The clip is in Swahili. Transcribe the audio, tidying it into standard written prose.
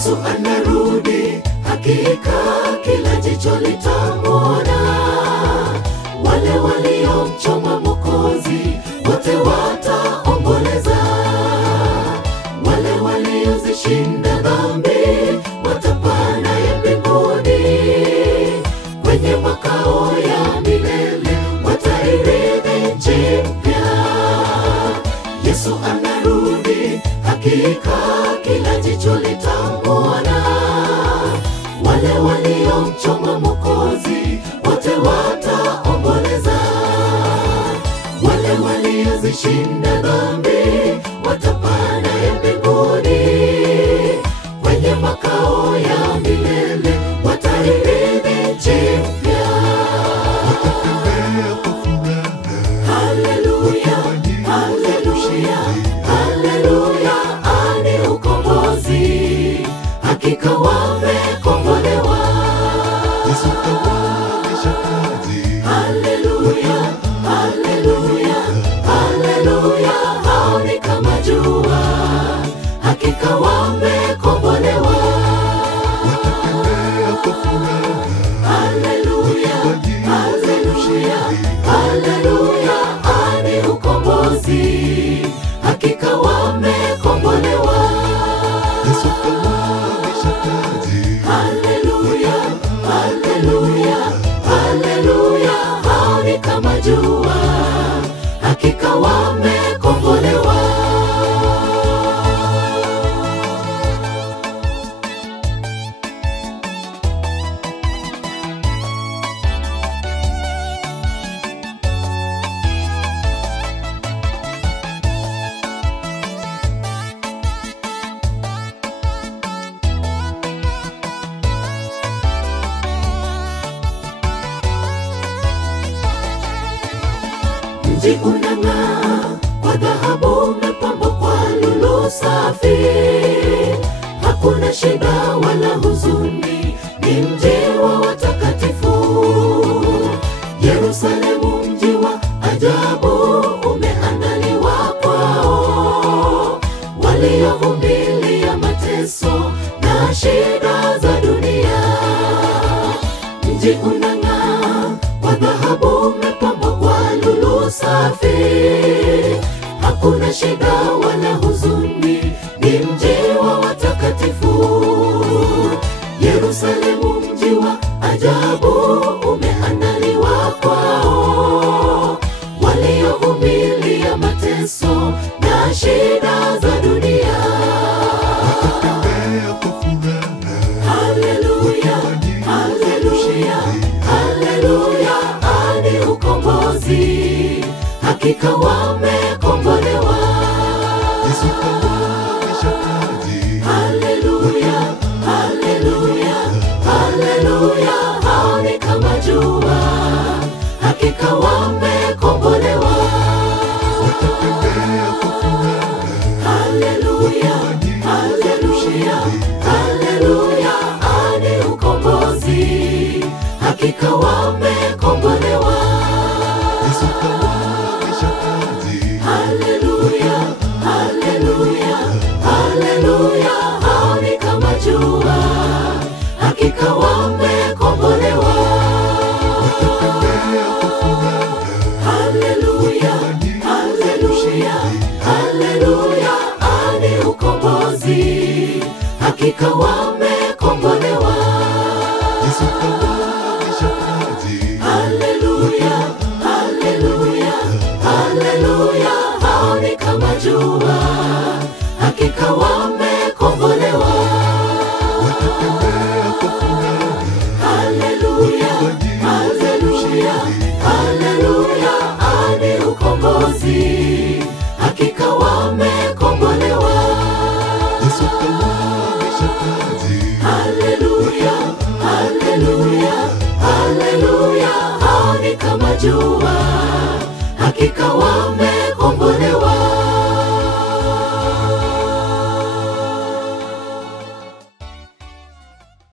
Yesu anarudi, hakika kila jicho litamwona. Wale waliomchoma Mwokozi wote wataomboleza. Wale waliozishinda dhambi watapaa naye mbinguni. Kwenye makao ya milele watairithi nchi mpya. Yesu anarudi, hakika kila jicho litamwona. Wale waliomchoma Mwokozi wote wataomboleza. Wale waliozishinda dhambi watapaa naye mbinguni. Kwenye makao ya milele watairithi nchi mpya. Watatembea kwa furaha. Haleluya, haleluya, haleluya, ani ukombozi, hakika wamekombolewa. Yesu kawavisha taji. Haleluya, haleluya, haleluya, hao ni kama jua, hakika wamekombolewa. Watatembea kwa furaha. Haleluya, haleluya, haleluya, ani ukombozi, hakika wamekombolewa. Yesu kawavisha taji. Haleluya, haleluya, haleluya, hao ni kama jua, hakika wamekombolewa. Mji unang'aa kwa dhahabu, umepambwa kwa lulu safi. Hakuna shida wala huzuni, ni mji wa watakatifu. Yerusalemu, mji wa ajabu, umeandaliwa kwao waliovumilia mateso na shida za dunia. Mji unang'aa kwa dhahabu, umepambwa kwa lulu safi. Hakuna shida wala huzuni, ni mji wa watakatifu. Yerusalemu, mji wa ajabu, umeandaliwa kwao waliovumilia mateso na shida za dunia. Watatembea kwa furaha. Haleluya, haleluya, haleluya, ani ukombozi, hakika wamekombolewa. Yesu kawavisha taji. Haleluya, haleluya, haleluya, hao ni kama jua, hakika wamekombolewa. Watatembea kwa furaha. Haleluya, haleluya, haleluya, ani ukombozi, hakika wamekombolewa. Yesu kawavisha taji. Haleluya, haleluya, haleluya, hao ni kama jua, hakika wamekombolewa. Watatembea kwa furaha. Haleluya, haleluya, haleluya, ani ukombozi, hakika wamekombolewa. Yesu kawavisha taji. Haleluya, haleluya, haleluya, hao ni kama jua, hakika wamekombolewa. Watatembea kwa furaha. Haleluya, haleluya, haleluya, ani ukombozi, hakika wamekombolewa. Yesu kawavisha taji. Haleluya, haleluya, haleluya, hao ni kama jua, hakika wamekombolewa.